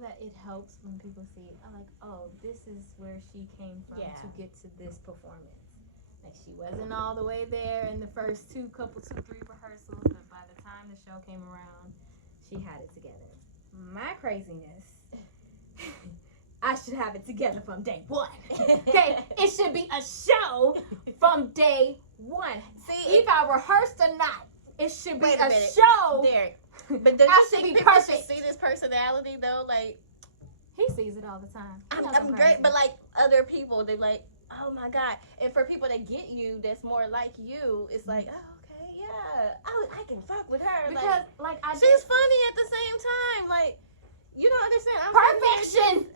that it helps when people see it. I'm like, oh, this is where she came from to get to this performance. Like, she wasn't all the way there in the first two, three rehearsals, but by the time the show came around, she had it together. My craziness, I should have it together from day one. Okay, it should be a show from day one. See, if I rehearsed or not, it should be a show. There. But don't you think people should see this personality though? Like, he sees it all the time. I'm great, but like other people, they're like, oh my God. And for people that get you, that's more like you, it's like, oh, okay, yeah, I can fuck with her. Because she's funny at the same time. Like, you don't understand. Perfection.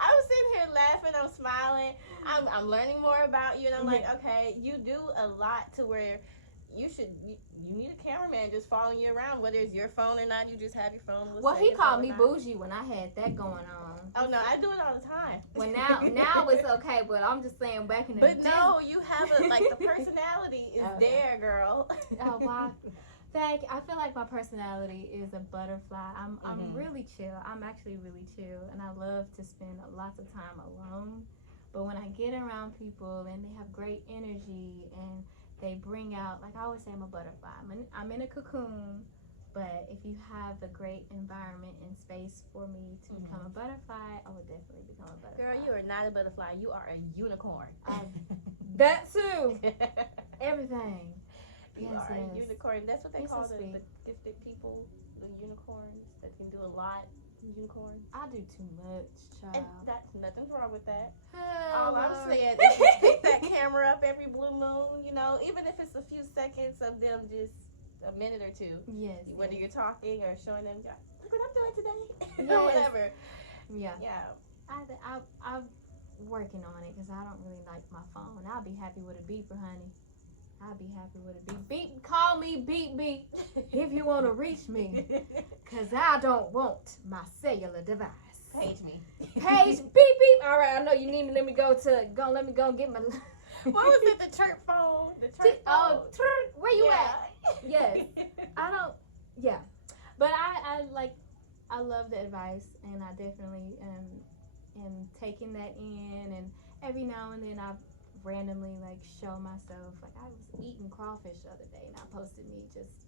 I'm sitting here laughing. I'm smiling. I'm learning more about you, and I'm like, okay, you do a lot to where you need a cameraman just following you around, whether it's your phone or not. You just have your phone. Well, he called me bougie when I had that going on. Oh no, I do it all the time. Well, now it's okay, but I'm just saying back in the day. But no, you have the personality is there, girl. Oh wow. Thank you. I feel like my personality is a butterfly. I'm really chill. I'm actually really chill, and I love to spend lots of time alone. But when I get around people and they have great energy and they bring out, like I always say, I'm a butterfly. I'm in a cocoon, but if you have a great environment and space for me to become a butterfly, I would definitely become a butterfly. Girl, you are not a butterfly. You are a unicorn. That too. Everything. You are a unicorn. That's what they call the gifted people, the unicorns that can do a lot. Unicorns. I do too much, child. And nothing's wrong with that. All I'm saying is just pick that camera up every blue moon, even if it's a few seconds of them, just a minute or two. Yes. Whether you're talking or showing them, look what I'm doing today, or whatever. Yeah. Yeah. I'm working on it because I don't really like my phone. I'll be happy with a beeper, honey. I'll be happy with a beep. Beep, call me, beep, beep, if you want to reach me. Because I don't want my cellular device. Page me. Page, beep, beep. All right, I know you need me. Let me go and get my... What was it, the chirp phone? The chirp phone. Where you at? Yes. Yeah. But I love the advice, and I definitely am taking that in, and every now and then I randomly show myself, I was eating crawfish the other day, and I posted me just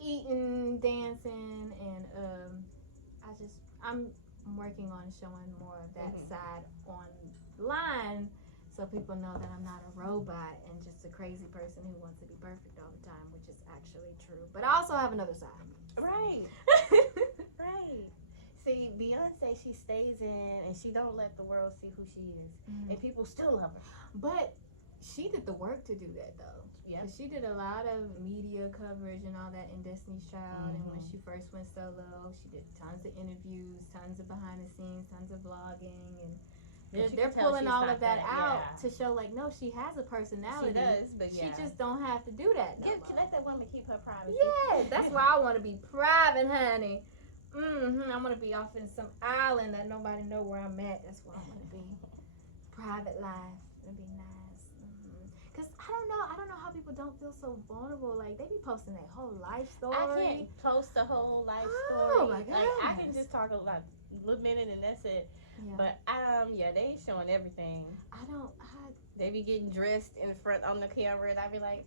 eating, dancing, and I'm working on showing more of that side online, so people know that I'm not a robot and just a crazy person who wants to be perfect all the time, which is actually true. But I also have another side. Right. Right. See, Beyonce, she stays in and she don't let the world see who she is. And people still love her. But she did the work to do that, though. Yeah. She did a lot of media coverage and all that in Destiny's Child. And when she first went solo, she did tons of interviews, tons of behind the scenes, tons of vlogging. And they're pulling all of that out to show, no, she has a personality. She does, but she just don't have to do that. Let that woman keep her privacy. Yeah, that's why I want to be private, honey. I'm gonna be off in some island that nobody know where I'm at. That's where I'm gonna be. Private life. It'll be nice. Cause I don't know how people don't feel so vulnerable. Like they be posting their whole life story. I can't post a whole life story. Oh my god. I can just talk a little minute and that's it. Yeah. But they ain't showing everything. They be getting dressed in front on the camera, and I be like,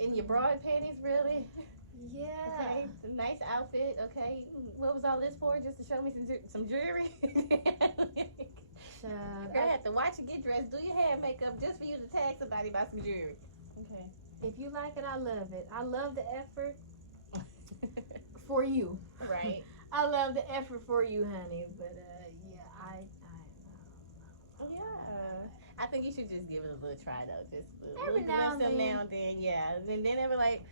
in your broad panties, really? Yeah. Okay, it's a nice outfit. Okay, what was all this for? Just to show me some jewelry? Girl, I have to watch you get dressed, do your hair and makeup just for you to tag somebody about some jewelry. Okay. If you like it, I love it. I love the effort for you. Right. I love the effort for you, honey. But I think you should just give it a little try though. Just every now and then. Yeah. And then they were like,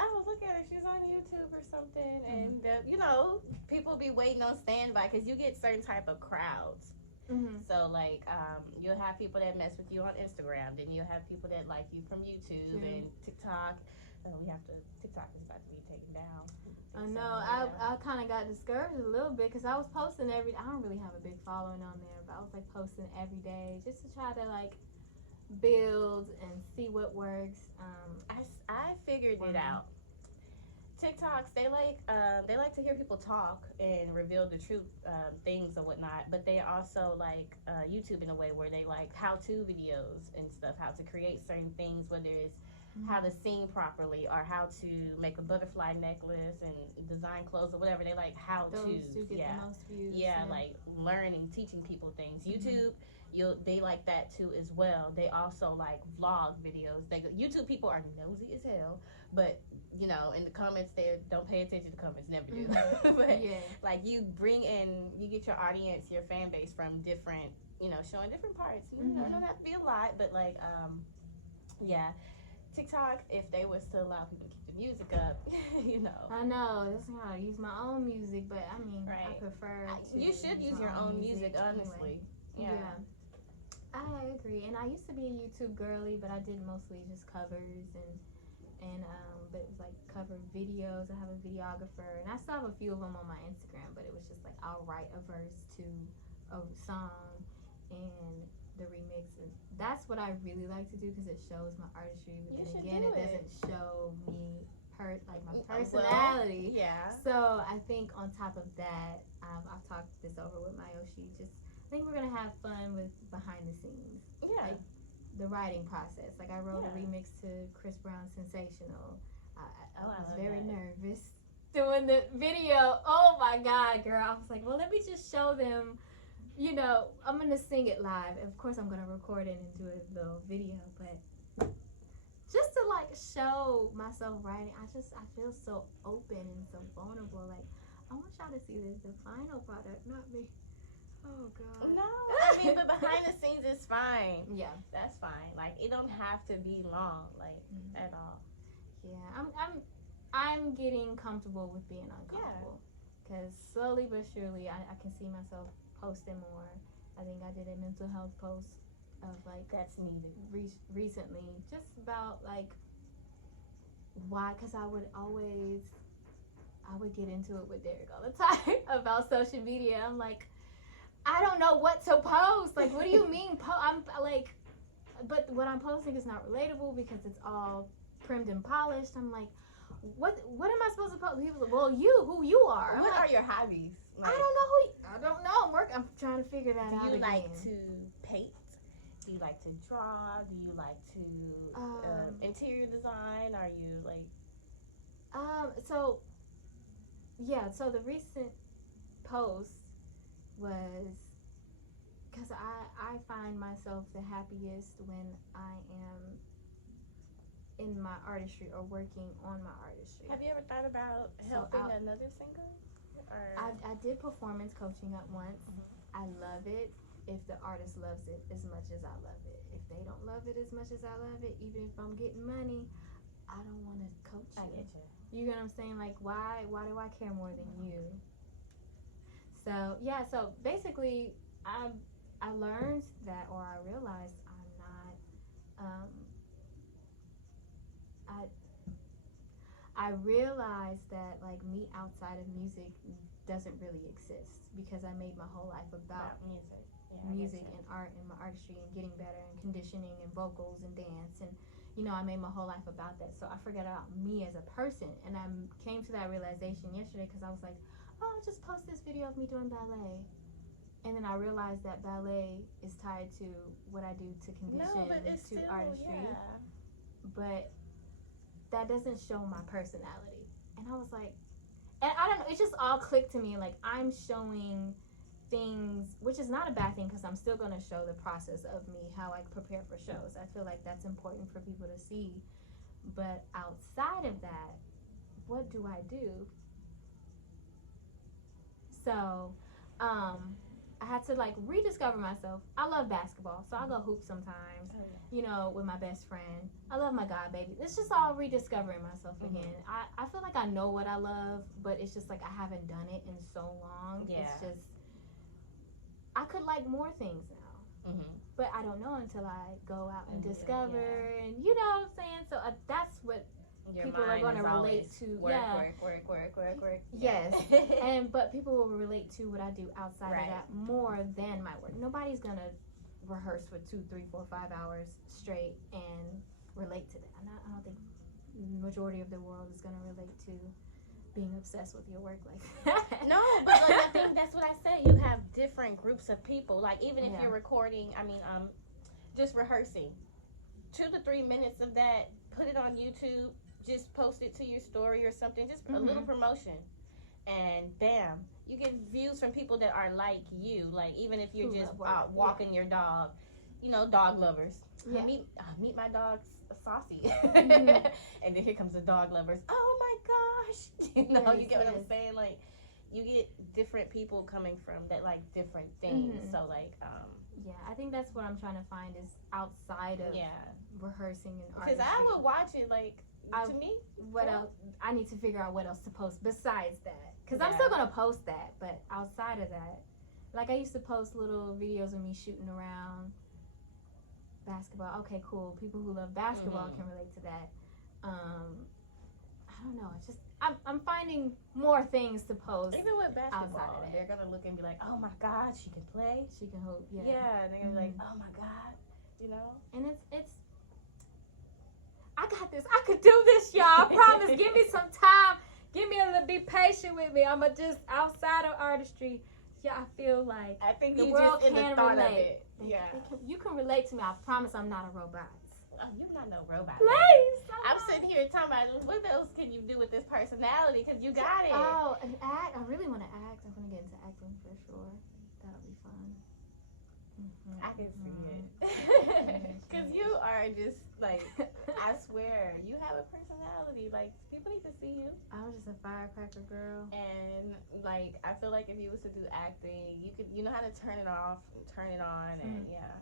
oh, look at her, she's on YouTube or something. And, people be waiting on standby because you get certain type of crowds. So, you'll have people that mess with you on Instagram. Then you'll have people that like you from YouTube and TikTok. TikTok is about to be taken down. I know. I kind of got discouraged a little bit because I was posting I don't really have a big following on there, but I was, posting every day just to try to, build and see what works. I figured it out. TikToks, they like to hear people talk and reveal the truth, things and whatnot. But they also like YouTube in a way where they like how-to videos and stuff, how to create certain things, whether it's how to sing properly or how to make a butterfly necklace and design clothes or whatever. They like how to. Those do get the most views. Yeah, like learning, teaching people things. YouTube, they like that too as well. They also like vlog videos. YouTube people are nosy as hell, but you know, in the comments, they don't pay attention to comments, never do. But like you get your audience, your fan base from different, you know, showing different parts. You know, it don't have to be a lot, but like, yeah, TikTok, if they was to allow people to keep the music up, you know. I know, that's how I use my own music, but I mean, I prefer to you should use your own music, honestly. Anyway. Yeah. I agree, and I used to be a YouTube girly, but I did mostly just covers and but it was like cover videos. I have a videographer, and I still have a few of them on my Instagram, but it was just like I'll write a verse to a song and the remixes. That's what I really like to do because it shows my artistry, but then again it doesn't show me like my personality. Well, yeah. So I think on top of that, I've talked this over with Mayoshi. I think we're gonna have fun with behind the scenes. Yeah. Like the writing process. Like I wrote a remix to Chris Brown's Sensational. I was very nervous doing the video. Oh my God, girl. I was like, well, let me just show them, you know, I'm going to sing it live. Of course, I'm going to record it and do a little video, but just to like show myself writing, I feel so open and so vulnerable. Like, I want y'all to see the final product, not me. Oh God. No, I mean, but behind the scenes is fine. Yeah, that's fine. Like it don't have to be long, like at all. Yeah, I'm getting comfortable with being uncomfortable because slowly but surely I can see myself posting more. I think I did a mental health post of like that's needed recently, just about like why, because I would get into it with Derek all the time about social media. I'm like, I don't know what to post. Like, what do you mean? I'm like, but what I'm posting is not relatable because it's all primmed and polished. I'm like, what am I supposed to post? People are like, well, who you are. What are your hobbies? Like, I don't know. I'm trying to figure that out. Do you like to paint? Do you like to draw? Do you like to interior design? Are you like so the recent post was because I find myself the happiest when I am in my artistry or working on my artistry. Have you ever thought about helping another singer? Or? I did performance coaching up once. I love it if the artist loves it as much as I love it. If they don't love it as much as I love it, even if I'm getting money, I don't want to coach you. I get you. You get what I'm saying? Like, why do I care more than you? So yeah, so basically I learned that, or I realized I'm not I realized that like me outside of music doesn't really exist because I made my whole life about music and art and my artistry and getting better and conditioning and vocals and dance, and you know, I made my whole life about that. So I forgot about me as a person, and I came to that realization yesterday because I was like, oh, I'll just post this video of me doing ballet. And then I realized that ballet is tied to what I do to condition, to artistry. Yeah. But that doesn't show my personality. And I was like, and I don't know, it just all clicked to me. Like, I'm showing things, which is not a bad thing because I'm still going to show the process of me, how I prepare for shows. I feel like that's important for people to see. But outside of that, what do I do? So, I had to like rediscover myself. I love basketball, so I'll go hoop sometimes, you know, with my best friend. I love my god baby. It's just all rediscovering myself again. I feel like I know what I love, but it's just like I haven't done it in so long. Yeah. It's just, I could like more things now, but I don't know until I go out and discover, and you know what I'm saying? So that's what people are going to relate to. Work. Yes. But people will relate to what I do outside of that more than my work. Nobody's going to rehearse for 2, 3, 4, 5 hours straight and relate to that. I don't think the majority of the world is going to relate to being obsessed with your work like that. No, but like, I think that's what I said. You have different groups of people. Like even if Yeah. you're recording, just rehearsing, 2 to 3 minutes of that, put it on YouTube, just post it to your story or something, just a little promotion, and bam, you get views from people that are like you. Like even if you're just walking your dog, dog lovers. Yeah. Meet my dog Saucy, and then here comes the dog lovers. Oh my gosh, you get what I'm saying? Like you get different people coming from that like different things. So like yeah, I think that's what I'm trying to find is outside of rehearsing and artistry. Because I would watch it like to me. What else? I need to figure out what else to post besides that. Because I'm still gonna post that, but outside of that, like I used to post little videos of me shooting around basketball. Okay, cool. People who love basketball can relate to that. I don't know. It's just I'm finding more things to post. Even with basketball, they're gonna look and be like, "Oh my God, she can play. She can hoop." Yeah. Yeah, and they're gonna be like, "Oh my God," And it's. I got this. I could do this, y'all. I promise. Give me some time. Give me a little. Be patient with me. I'ma just outside of artistry. Yeah, I feel like I think the you world just in the can thought relate. of it. Yeah, you can relate to me. I promise. I'm not a robot. Oh, you're not no robot. Please. I'm sitting here talking about what else can you do with this personality? Because you got it. Oh, an act. I really want to act. I'm gonna get into acting for sure. That'll be fun. I can see it. Because you are just like, I swear, you have a personality. Like, people need to see you. I'm just a firecracker girl. And like, I feel like if you was to do acting, you know how to turn it off, turn it on, and yeah.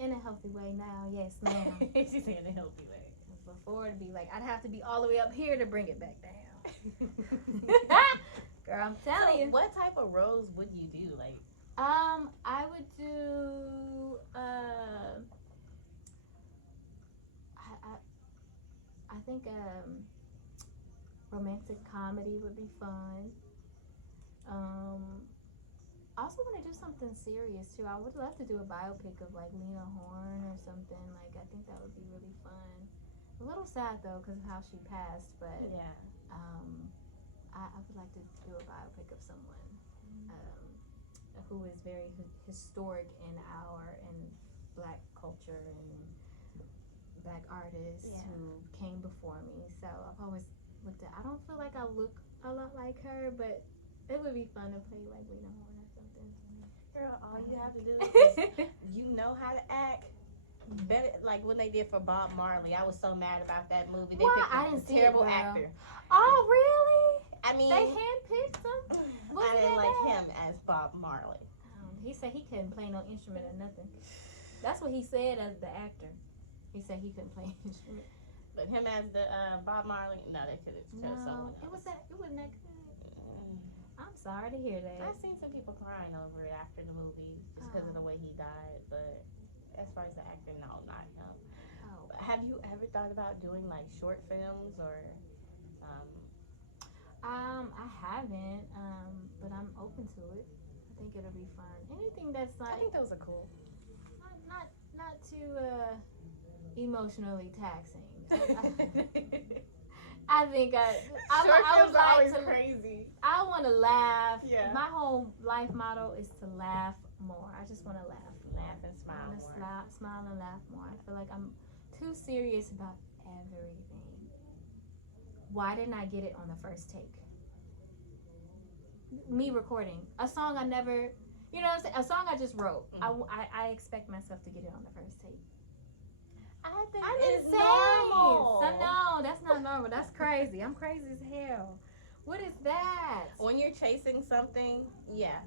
In a healthy way now, yes, ma'am. She's saying in a healthy way. Before it'd be like I'd have to be all the way up here to bring it back down. Girl, I'm telling you. What type of roles would you do? Like, I would do. I think romantic comedy would be fun. I also want to do something serious too. I would love to do a biopic of like Lena Horne or something. Like I think that would be really fun. A little sad though because of how she passed, but yeah. I would like to do a biopic of someone who is very historic in Black culture and Black artists who came before me. So I've always looked at. I don't feel like I look a lot like her, but it would be fun to play like Lena Horne or something. Girl, all you have to do is you know how to act. Better, like when they did for Bob Marley, I was so mad about that movie. They picked I didn't see terrible it, actor. Oh, really? I mean, they handpicked him. I didn't like him as Bob Marley. He said he couldn't play no instrument or nothing. That's what he said as the actor. He said he couldn't play an instrument. But him as the Bob Marley, no, they could have chose someone else. It wasn't that good. I'm sorry to hear that. I've seen some people crying over it after the movie just because of the way he died. But as far as the actor, no, not him. Oh. Have you ever thought about doing like short films or? I haven't, but I'm open to it. I think it'll be fun. Anything that's like I think those are cool. Not too emotionally taxing. I think I would like to. Crazy. I want to laugh. Yeah. My whole life motto is to laugh more. I just want to laugh and smile I want to smile and laugh more. I feel like I'm too serious about everything. Why didn't I get it on the first take? Me recording a song I never, you know what I'm saying? A song I just wrote. I expect myself to get it on the first take. I think I'm it's normal. So no, that's not normal. That's crazy. I'm crazy as hell. What is that? When you're chasing something, yeah.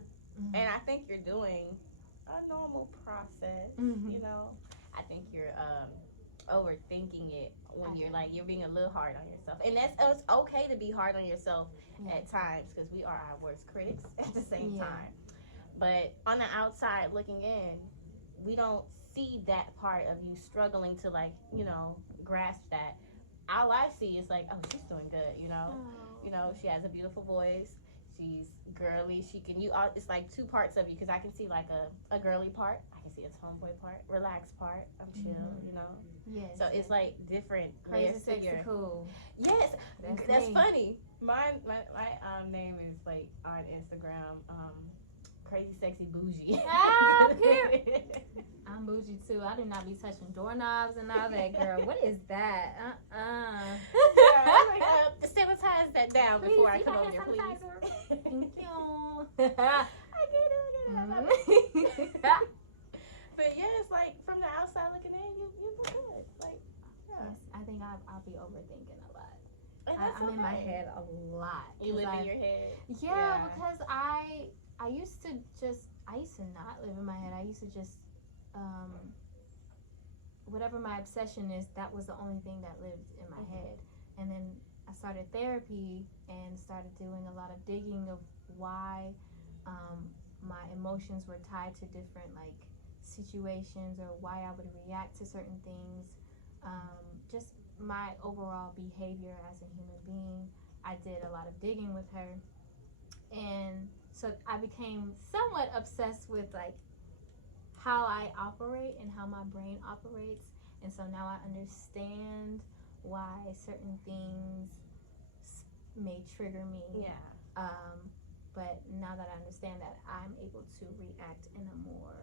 And I think you're doing a normal process, you know. I think you're overthinking it when you're being a little hard on yourself. And it's okay to be hard on yourself at times because we are our worst critics at the same time. But on the outside looking in, we don't see that part of you struggling to grasp that. All I see is like, oh, she's doing good, you know. You know, she has a beautiful voice. She's girly. She can it's like two parts of you because I can see like a girly part. I can see a tomboy part, relaxed part. I'm chill, you know. Yes. So it's like different crazy, layers to sexy, cool. Yes, that's me. funny. My name is like on Instagram, crazy, sexy, bougie. Ah, I'm bougie too. I do not be touching doorknobs and all that, girl. What is that? Sanitize that down Please, before I come over here, please. Thank you. I get it. But yeah, it's like from the outside looking in, you look good. Like, yeah. Yes, I think I'll be overthinking a lot. And that's I'm in my head a lot. You live in your head. Yeah, because I used to not live in my head. I used to just whatever my obsession is, that was the only thing that lived in my head. And then I started therapy and started doing a lot of digging of why my emotions were tied to different like situations, or why I would react to certain things. Just my overall behavior as a human being. I did a lot of digging with her, and so I became somewhat obsessed with like how I operate and how my brain operates. And so now I understand why certain things may trigger me. Yeah. But now that I understand that, I'm able to react in a more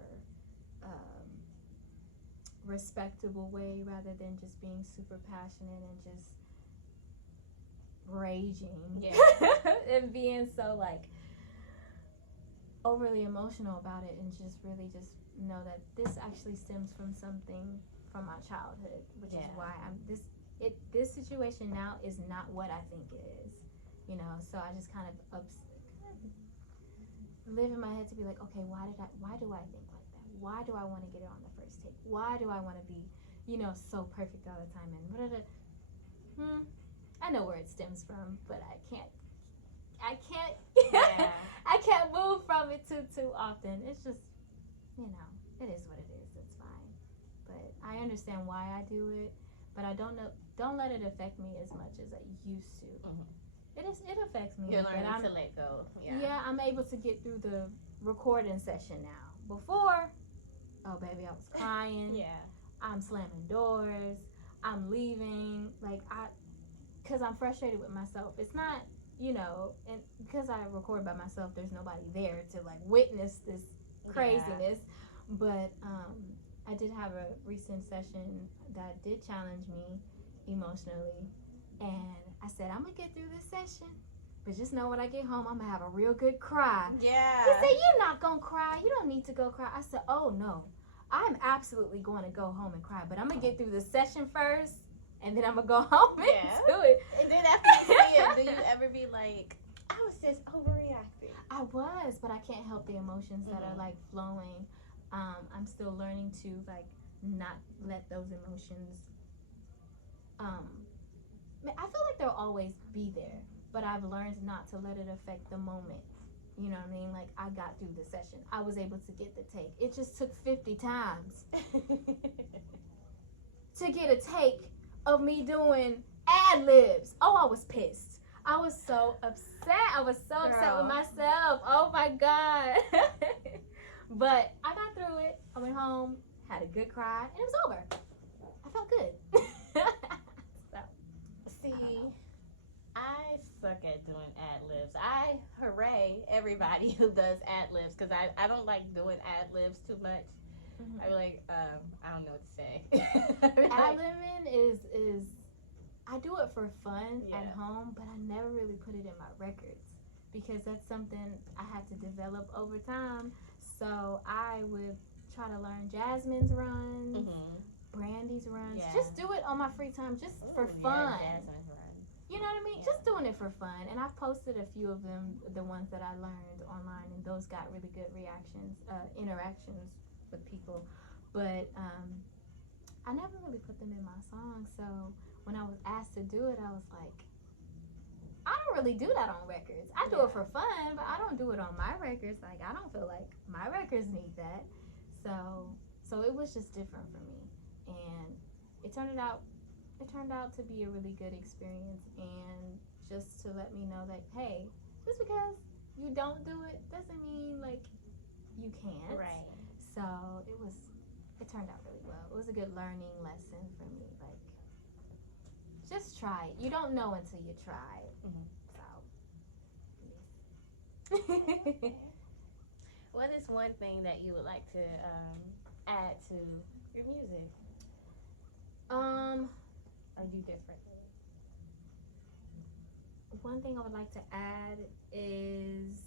respectable way, rather than just being super passionate and just raging. Yeah. And being so like overly emotional about it, and just really just know that this actually stems from something from my childhood, which is why this situation now is not what I think it is, you know. So I just kind of live in my head to be like, okay, why do I think like that? Why do I want to get it on the first take? Why do I want to be, you know, so perfect all the time? And I know where it stems from, but I can't Yeah. I can't move from it too often. It's just, you know, it is what it is. It's fine. But I understand why I do it, but I don't let it affect me as much as I used to. It affects me. You're learning to let go. Yeah, I'm able to get through the recording session now. Before, oh baby, I was crying. Yeah. I'm slamming doors. I'm leaving. Like because I'm frustrated with myself. It's not, you know, and because I record by myself, there's nobody there to like witness this craziness. But I did have a recent session that did challenge me emotionally, and I said, I'm gonna get through this session, but just know when I get home, I'm gonna have a real good cry. Yeah. He said, you're not gonna cry. You don't need to go cry. I said, oh no, I'm absolutely going to go home and cry, but I'm gonna get through the session first, and then I'm gonna go home and do it. And then after you see it, do you ever be like, I was just overreacting? I was, but I can't help the emotions that are like flowing. I'm still learning to like not let those emotions. I feel like they'll always be there, but I've learned not to let it affect the moment. You know what I mean? Like, I got through the session. I was able to get the take. It just took 50 times to get a take of me doing ad-libs. Oh, I was pissed. I was so upset. I was so upset with myself. Oh, my God. But I got through it. I went home, had a good cry, and it was over. I felt good. See, I suck at doing ad-libs. I hooray everybody who does ad-libs, because I don't like doing ad-libs too much. I be like, I don't know what to say. Ad-libbing is I do it for fun at home, but I never really put it in my records, because that's something I had to develop over time. So I would try to learn Jasmine's runs, Brandy's runs. Just do it on my free time, just for fun. You know what I mean? Just doing it for fun. And I've posted a few of them, the ones that I learned online, and those got really good reactions, interactions with people. But I never really put them in my songs. So when I was asked to do it, I was like, I don't really do that on records. I do it for fun, but I don't do it on my records. Like, I don't feel like my records need that. So it was just different for me. And it turned out to be a really good experience, and just to let me know that, hey, just because you don't do it doesn't mean like you can't. Right. So it turned out really well. It was a good learning lesson for me. Like, just try it. You don't know until you try it. So, yes. What is one thing that you would like to add to your music? Or do differently? One thing I would like to add is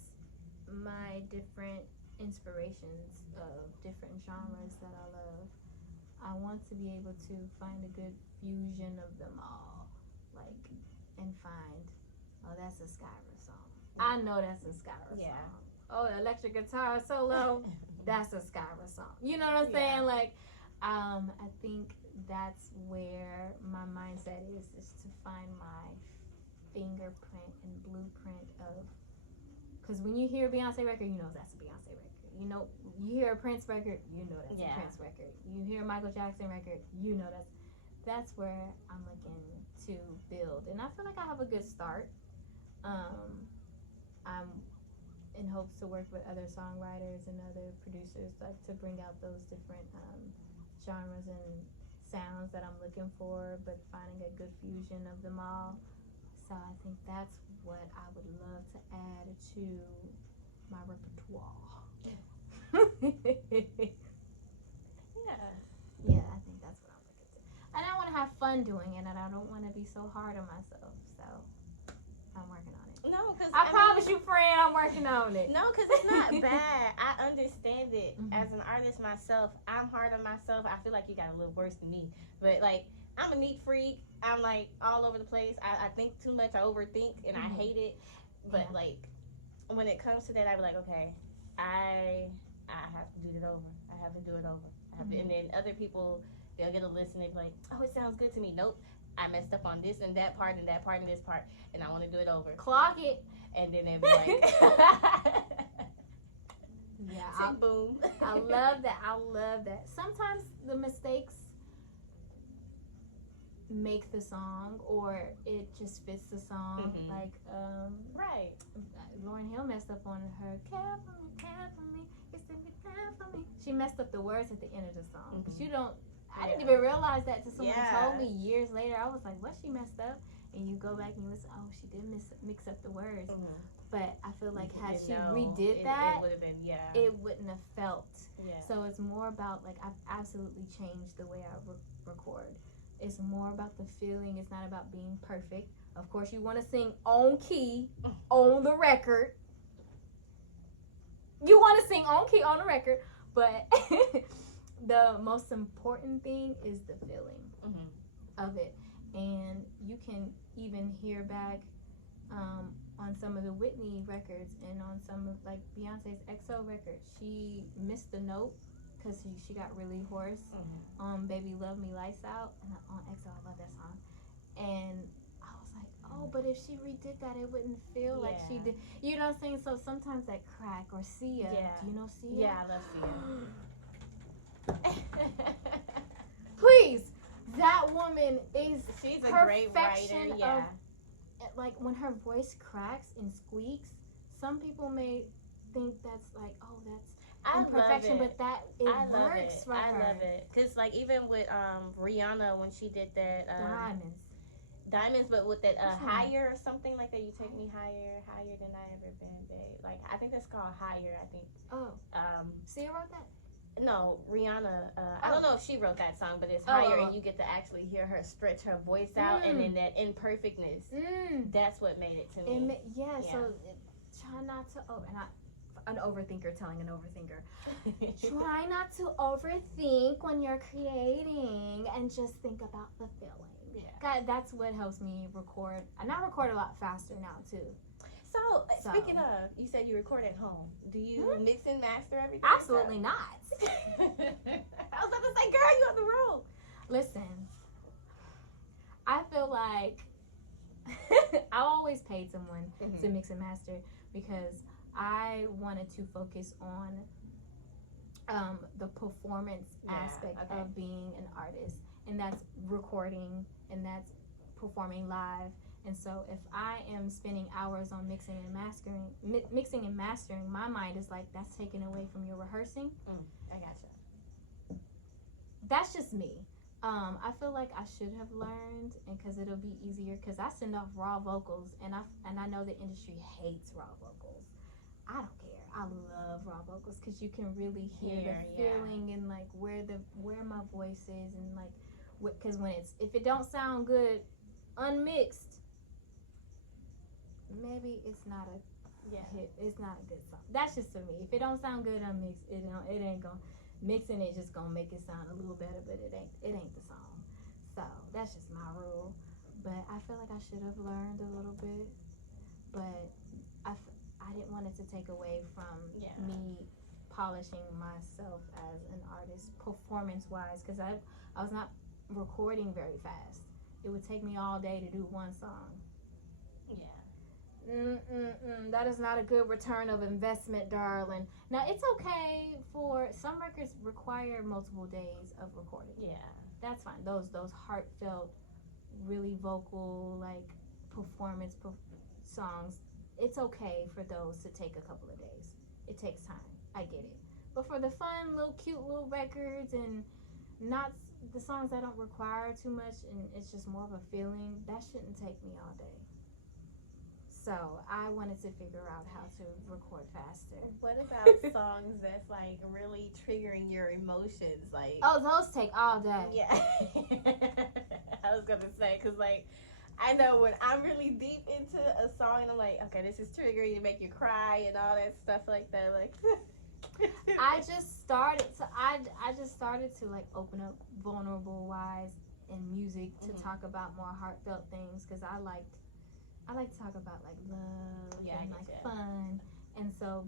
my different inspirations of different genres that I love. I want to be able to find a good fusion of them all, like, and find, oh, that's a Skyra song. I know that's a Skyra song. Oh, electric guitar solo, that's a Skyra song. You know what I'm saying? Like, I think that's where my mindset is to find my fingerprint and blueprint of, because when you hear a Beyonce record, you know that's a Beyonce record. You know, you hear a Prince record, you know that's a Prince record. You hear a Michael Jackson record, you know that's where I'm looking to build. And I feel like I have a good start. I'm in hopes to work with other songwriters and other producers, like, to bring out those different genres and sounds that I'm looking for, but finding a good fusion of them all. So I think that's what I would love to add to my repertoire. Yeah, I think that's what I'm looking to. And I want to have fun doing it, and I don't want to be so hard on myself. So I'm working on it. No, because I promise you, friend, I'm working on it. No, because it's not bad. I understand it. As an artist myself, I'm hard on myself. I feel like you got a little worse than me. But, like, I'm a neat freak. I'm, like, all over the place. I think too much. I overthink, and I hate it. But, like, when it comes to that, I be like, okay, I have to do it over. I have to do it over. I have to, and then other people, they'll get a listen and be like, oh, it sounds good to me. Nope. I messed up on this and that part and that part and this part, and I want to do it over. Clock it. And then they'll be like, yeah, boom. I love that. I love that. Sometimes the mistakes make the song, or it just fits the song. Like, right. Lauryn Hill messed up on her care for me, it's to be there for me. She messed up the words at the end of the song. But you don't. I didn't even realize that till someone told me years later. I was like, what, she messed up? And you go back and you listen, oh, she did mix up the words. But I feel like had she redid that, it would have been, it wouldn't have felt. Yeah. So it's more about, like, I've absolutely changed the way I record. It's more about the feeling. It's not about being perfect. Of course, you want to sing on key, on the record. You want to sing on key, on the record. But the most important thing is the feeling of it. And you can even hear back on some of the Whitney records and on some of, like, Beyonce's XO records. She missed the note because she got really hoarse on Baby Love Me Lights Out. And on XO, I love that song. And I was like, oh, but if she redid that, it wouldn't feel like she did. You know what I'm saying? So sometimes that crack, or Sia. Do you know Sia? Yeah, I love Sia. Please. That woman is she's a great writer, like, when her voice cracks and squeaks, some people may think that's like, oh, that's imperfection, but that works for her. I love it. Because, like, even with Rihanna, when she did that Diamonds, but with that Higher or something like that, you take me higher than I ever been, babe. Like, I think that's called Higher, I think. Sia wrote that? No, Rihanna. I don't know if she wrote that song, but it's Higher, and you get to actually hear her stretch her voice out, and then that imperfectness. That's what made it to me. So try not to. An overthinker telling an overthinker. Try not to overthink when you're creating, and just think about the feeling. God, that's what helps me record. And I record a lot faster now too. So, speaking of, you said you record at home. Do you mix and master everything? Absolutely not. I was about to say, girl, you on the road. Listen, I feel like I always paid someone to mix and master because I wanted to focus on the performance aspect of being an artist. And that's recording, and that's performing live, And so if I am spending hours on mixing and mastering, my mind is like, that's taken away from your rehearsing. I gotcha. That's just me. I feel like I should have learned, and because it'll be easier. Because I send off raw vocals, and I know the industry hates raw vocals. I don't care. I love raw vocals because you can really hear the feeling and like where my voice is, and like because if it don't sound good unmixed, maybe it's not a hit. It's not a good song. That's just to me. If it don't sound good unmixed, it ain't gonna. Mixing it just gonna make it sound a little better, but it ain't the song. So that's just my rule. But I feel like I should have learned a little bit, but I didn't want it to take away from me polishing myself as an artist performance wise, because I was not recording very fast. It would take me all day to do one song. That is not a good return of investment, darling. Now, it's okay for some records require multiple days of recording. Yeah. That's fine. Those heartfelt, really vocal, like, performance songs, it's okay for those to take a couple of days. It takes time. I get it. But for the fun, little cute little records and not the songs that don't require too much and it's just more of a feeling, that shouldn't take me all day. So I wanted to figure out how to record faster. What about songs that's like really triggering your emotions? Like, oh, those take all day. Yeah. I was gonna say, cause like I know when I'm really deep into a song and I'm like, okay, this is triggering to make you cry and all that stuff like that. Like, I just started to like open up vulnerable wise in music to talk about more heartfelt things, because I like to talk about like love and like fun, and so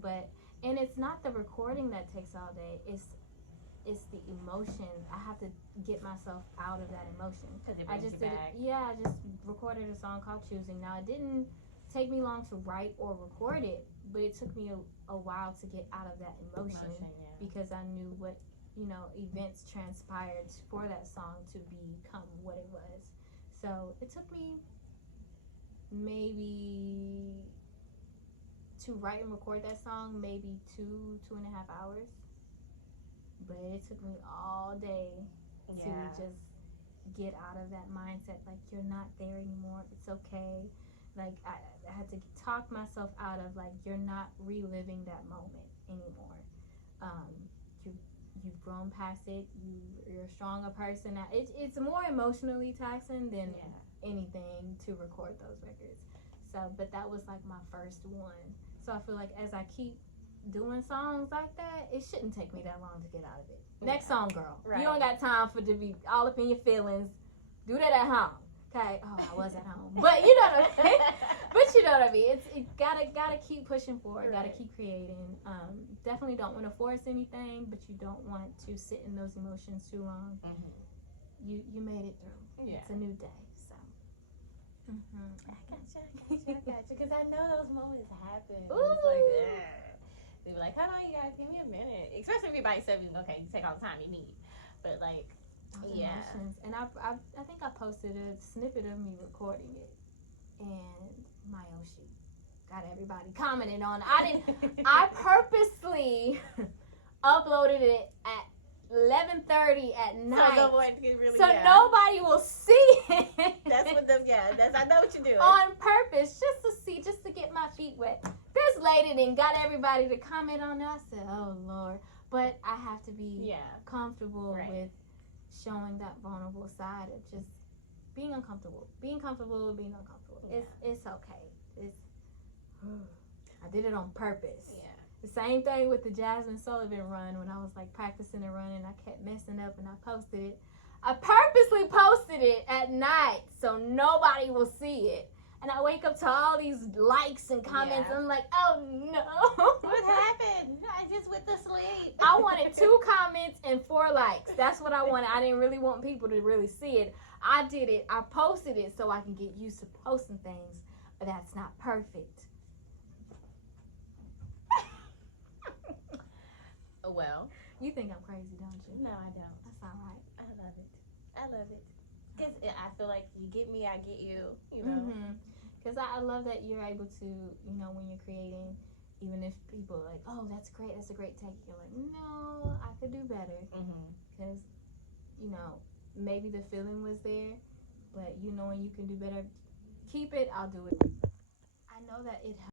and it's not the recording that takes all day, it's the emotion. I have to get myself out of that emotion. I just recorded a song called Choosing. Now it didn't take me long to write or record it, but it took me a while to get out of that emotion because I knew what events transpired for that song to become what it was. So it took me maybe to write and record that song maybe 2.5 hours, but it took me all day to just get out of that mindset, like you're not there anymore, it's okay. Like I had to talk myself out of like you're not reliving that moment anymore. You've grown past it. You're a stronger person now. It's more emotionally taxing than anything to record those records. So, but that was like my first one. So I feel like as I keep doing songs like that, it shouldn't take me that long to get out of it. Next song, girl. Right. You don't got time for to be all up in your feelings. Do that at home. Okay. Oh, I was at home. But you know what I mean? But you know what I mean? It gotta keep pushing forward. Gotta keep creating. Definitely don't want to force anything, but you don't want to sit in those emotions too long. You made it through. Yeah. It's a new day. So. I got you. Because I know those moments happen. Ooh. It's like, they be like, hold on, you guys, give me a minute. Especially if everybody said, okay, you take all the time you need. But like, emotions. And I think I posted a snippet of me recording it, and my shoot got everybody commenting on it. I purposely uploaded it at 11:30 at night, so nobody will see it. That's what I know what you're doing. On purpose, just to get my feet wet. This lady then got everybody to comment on it. I said, oh Lord. But I have to be comfortable with showing that vulnerable side of just being uncomfortable. Being comfortable with being uncomfortable. Yeah. It's okay. I did it on purpose. Yeah. The same thing with the Jasmine Sullivan run when I was like practicing the run and I kept messing up and I posted it. I purposely posted it at night so nobody will see it. And I wake up to all these likes and comments. Yeah. I'm like, oh no. What happened? I just went to sleep. I wanted 2 comments and 4 likes. That's what I wanted. I didn't really want people to really see it. I did it. I posted it so I can get used to posting things. But that's not perfect. Well. You think I'm crazy, don't you? No, I don't. That's all right. I love it. Cause I feel like you get me, I get you. You know. Because I love that you're able to, you know, when you're creating, even if people are like, oh, that's great, that's a great take, you're like, no, I could do better. Because, you know, maybe the feeling was there, but you knowing you can do better, keep it, I'll do it. I know that it